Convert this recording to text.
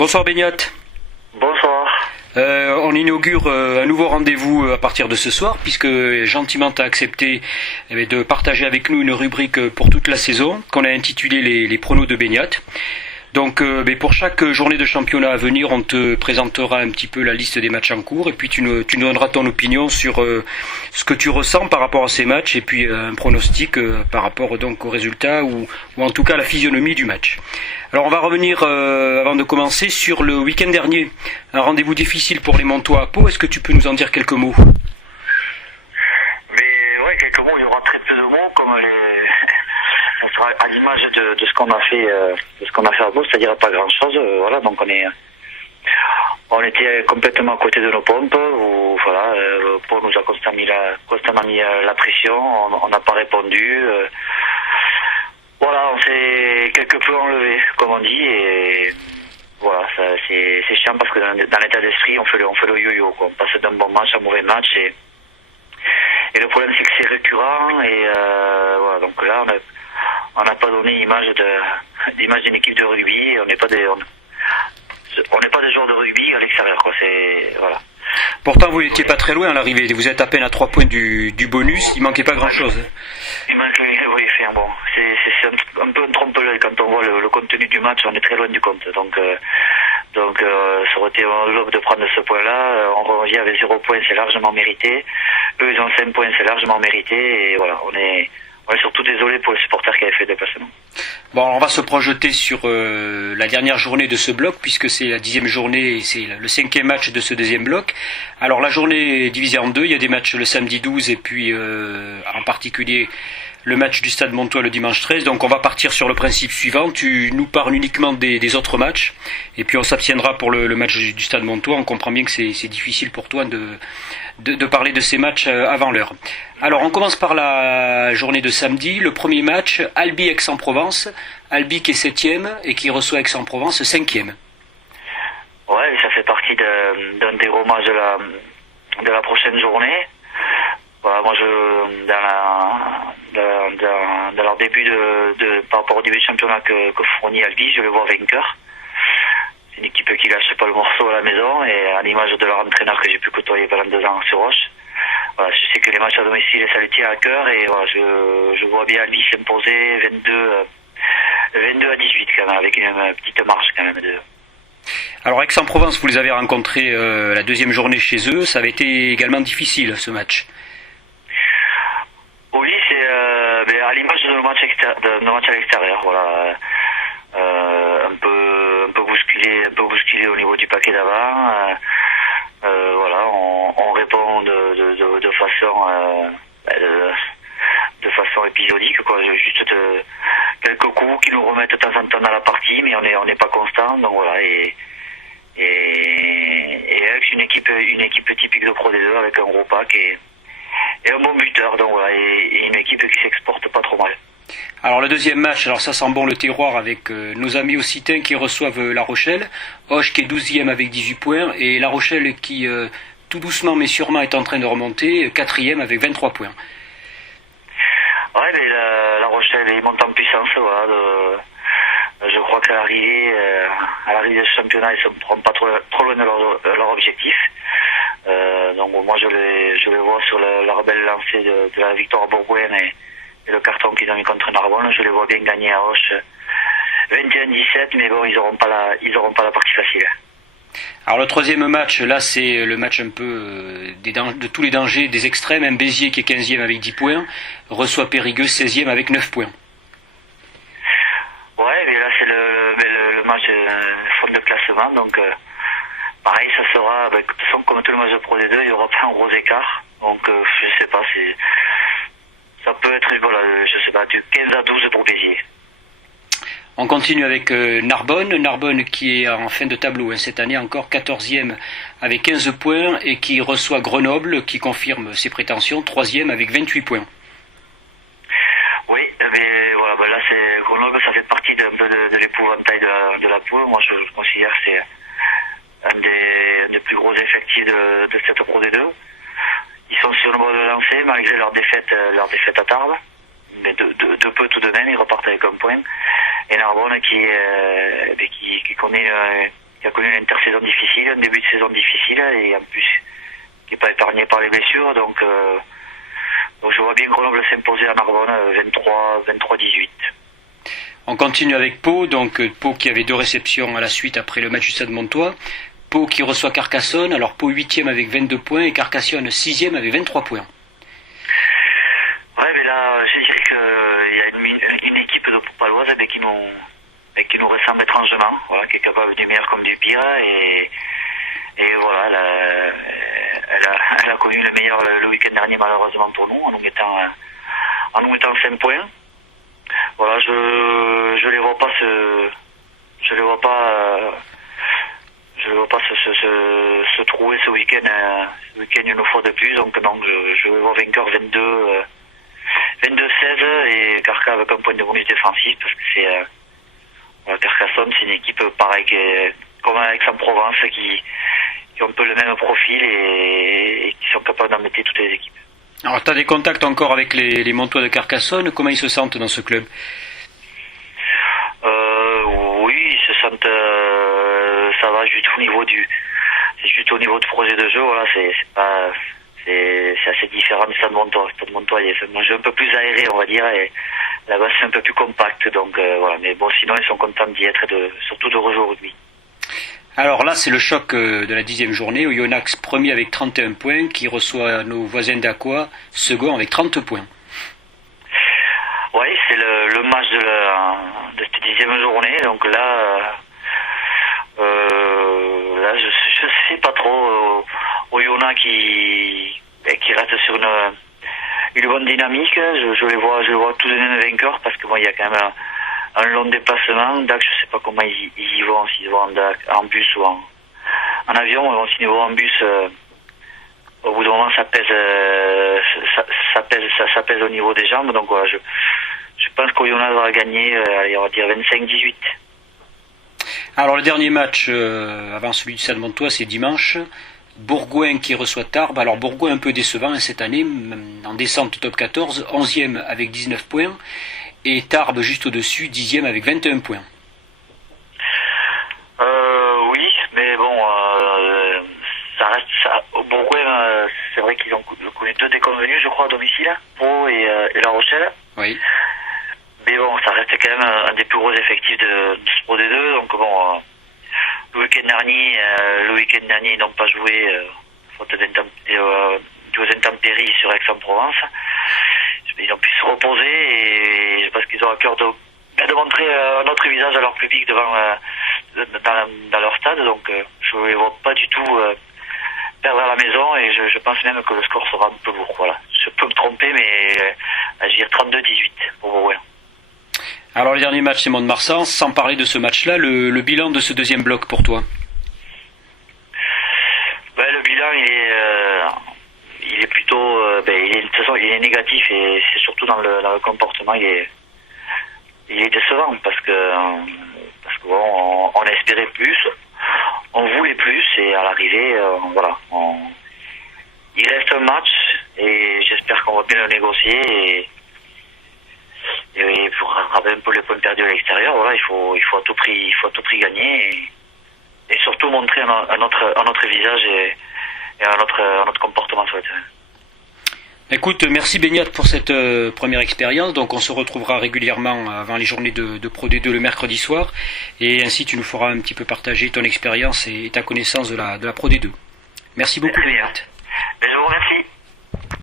Bonsoir Beignot. Bonsoir. On inaugure un nouveau rendez-vous à partir de ce soir, puisque gentiment tu as accepté de partager avec nous une rubrique pour toute la saison qu'on a intitulée les pronos de Beignot. Donc pour chaque journée de championnat à venir, on te présentera un petit peu la liste des matchs en cours et puis tu nous donneras ton opinion sur ce que tu ressens par rapport à ces matchs et puis un pronostic par rapport donc aux résultats ou en tout cas à la physionomie du match. Alors on va revenir avant de commencer sur le week-end dernier, un rendez-vous difficile pour les Montois à Pau. Est-ce que tu peux nous en dire quelques mots? Quelques mots, il y aura très peu de mots comme on sera à l'image de ce qu'on a fait à Pau, c'est-à-dire pas grand-chose. Voilà, donc on était complètement à côté de nos pompes. Où, voilà, Pau nous a constamment mis la pression. On n'a pas répondu. Voilà, on s'est quelque peu enlevé, comme on dit, et voilà, c'est chiant parce que dans l'état d'esprit, on fait le yo-yo, quoi. On passe d'un bon match à un mauvais match, et le problème c'est que c'est récurrent, et voilà, donc là on n'a pas donné l'image d'une équipe de rugby, on n'est pas des joueurs de rugby à l'extérieur, quoi. C'est voilà. Pourtant, vous n'étiez pas très loin à l'arrivée. Vous êtes à peine à 3 points du bonus. Il manquait pas grand-chose. Oui, bon. C'est un peu un trompe-l'œil quand on voit le contenu du match. On est très loin du compte. Donc, ça aurait été un lobe de prendre ce point-là. On revient avec 0 points, c'est largement mérité. Eux, ils ont 5 points, c'est largement mérité. Et voilà, on est surtout désolé pour les supporters qui avaient fait le déplacement. Bon, alors on va se projeter sur la dernière journée de ce bloc, puisque c'est la 10e journée et c'est le 5e match de ce deuxième bloc. Alors la journée est divisée en deux, il y a des matchs le samedi 12 et puis en particulier le match du Stade Montois le dimanche 13. Donc on va partir sur le principe suivant, tu nous parles uniquement des autres matchs et puis on s'abstiendra pour le match du Stade Montois. On comprend bien que c'est difficile pour toi de parler de ces matchs avant l'heure. Alors on commence par la journée de samedi, le premier match, Albi Aix-en-Provence. Albi qui est 7e et qui reçoit Aix-en-Provence 5e. Ouais, ça fait partie d'un des gros matchs de la prochaine journée. Voilà, moi dans leur début par rapport au début de championnat que fournit Albi, je le vois vainqueur. C'est une équipe qui lâche pas le morceau à la maison, et à l'image de leur entraîneur que j'ai pu côtoyer pendant 2 ans sur Roche. Voilà, je sais que les matchs à domicile, ça le tient à cœur, et voilà, je vois bien Albi s'imposer 22 à 18 quand même, avec une petite marge quand même. Alors Aix-en-Provence, vous les avez rencontrés la deuxième journée chez eux, ça avait été également difficile ce match. Oui, c'est à l'image de nos matchs à l'extérieur, voilà. Un peu bousculé au niveau du paquet d'avant. Voilà, on répond de façon épisodique, quoi. Juste quelques coups qui nous remettent de temps en temps dans la partie, mais on n'est pas constant. Donc voilà, et avec une équipe typique de Pro D2 avec un gros pack et un bon buteur. Donc voilà, et une équipe qui s'exporte pas trop mal. Alors le deuxième match, alors ça sent bon le terroir avec nos amis occitans qui reçoivent La Rochelle. Hoche qui est 12e avec 18 points et La Rochelle qui tout doucement mais sûrement est en train de remonter, 4e avec 23 points. Ouais, mais La Rochelle, ils montent en puissance. Voilà, je crois qu'à l'arrivée de ce championnat, ils ne se rendent pas trop loin de leur objectif. Donc moi je les vois sur leur belle lancée de la victoire à Bourgoin et le carton qu'ils ont mis contre Narbonne. Je les vois bien gagner à Auch 21-17, mais bon, ils auront pas la partie facile. Alors le troisième match, là c'est le match un peu de tous les dangers, des extrêmes. Un Béziers qui est 15e avec 10 points, reçoit Périgueux 16e avec 9 points. Ouais, mais là c'est le match fond de classement, donc pareil, ça sera, de toute façon, comme tout le match de Pro D2, il n'y aura pas un gros écart, donc je sais pas, ça peut être, voilà, je sais pas, du 15 à 12 pour Béziers. On continue avec Narbonne qui est en fin de tableau, cette année encore 14e avec 15 points et qui reçoit Grenoble qui confirme ses prétentions, 3e avec 28 points. Oui, mais voilà, là c'est Grenoble, ça fait partie de l'épouvantail de la poule. Moi je considère que c'est un des plus gros effectifs de cette Pro D2. Ils sont sur le bord de lancer malgré leur défaite à Tarbes, mais de peu tout de même, ils repartent avec un point. Et Narbonne qui connaît a connu une intersaison difficile, un début de saison difficile, et en plus qui n'est pas épargné par les blessures. Donc je vois bien Grenoble s'imposer à Narbonne 23-18. On continue avec Pau, donc Pau qui avait 2 réceptions à la suite après le match du Stade Montois. Pau qui reçoit Carcassonne, alors Pau 8e avec 22 points et Carcassonne 6e avec 23 points. Ouais, mais là, je dirais qu'il y a une équipe de Pau-Paloise qui nous ressemble étrangement, voilà, qui est capable du meilleur comme du pire, et voilà, elle a connu le meilleur le week-end dernier malheureusement pour nous, en nous mettant 5 points. Voilà, je les vois pas se trouver ce week-end une fois de plus. Donc non, je vais voir vainqueur 22-16 et Carca avec un point de bonus défensif, parce que c'est Carcassonne, c'est une équipe pareille comme Aix-en-Provence qui ont un peu le même profil et qui sont capables d'embêter toutes les équipes. Alors tu as des contacts encore avec les Montois de Carcassonne, comment ils se sentent dans ce club? Oui, ils se sentent, ça va juste au niveau du projet de jeu, voilà, c'est assez différent du Stade Montois. Le Stade Montois, c'est un jeu un peu plus aéré, on va dire, et là-bas c'est un peu plus compact, donc voilà, mais bon, sinon ils sont contents d'y être, surtout de rejouer au rugby. Alors là, c'est le choc de la 10e journée. Oyonnax premier avec 31 points, qui reçoit nos voisins d'Aqua, second avec 30 points. Oui, c'est le match de cette 10e journée. Donc là, je sais pas trop. Oyonnax qui reste sur une bonne dynamique. Je les vois tous les mêmes vainqueurs, parce que bon, il y a quand même un long déplacement. Dax, je sais pas comment ils y vont, s'ils vont en bus ou en avion. Bon, s'ils vont en bus, au bout d'un moment, ça pèse au niveau des jambes. Donc voilà, je pense qu'Oyonnax va gagner, on va dire 25-18. Alors le dernier match avant celui du Stade Montois, c'est dimanche. Bourgoin qui reçoit Tarbes. Alors Bourgoin un peu décevant cette année, en descente top 14, 11e avec 19 points. Et Tarbes juste au-dessus, 10e avec 21 points. Oui, mais bon, ça reste ça. Bourgoin, c'est vrai qu'ils ont connu 2 déconvenus, je crois, à domicile, Pau et La Rochelle. Oui. Mais bon, ça reste quand même un des plus gros effectifs de ce Pro D2. Donc bon, le week-end dernier, ils n'ont pas joué, faute aux intempéries sur Aix-en-Provence. Ils ont pu se reposer, et je pense qu'ils ont à cœur de montrer un autre visage à leur public dans leur stade. Donc je ne les vois pas du tout perdre à la maison, et je pense même que le score sera un peu lourd. Voilà. Je peux me tromper, mais je vais dire 32-18 pour Bourgoin. Alors le dernier match, c'est Mont-de-Marsan. Sans parler de ce match-là, le bilan de ce deuxième bloc pour toi? Le bilan, il est plutôt, de toute façon, il est négatif, et c'est surtout dans le comportement, il est décevant, parce que bon, on espérait plus, on voulait plus, et à l'arrivée, voilà, il reste un match, et j'espère qu'on va bien le négocier, et pour rattraper un peu les points perdus à l'extérieur, voilà, il faut à tout prix gagner, et surtout montrer un autre visage et un autre comportement sur le terrain. Écoute, merci Beignat pour cette première expérience. Donc on se retrouvera régulièrement avant les journées de Pro D2 le mercredi soir, et ainsi tu nous feras un petit peu partager ton expérience et ta connaissance de la Pro D2. Merci beaucoup Beignat. Je vous remercie.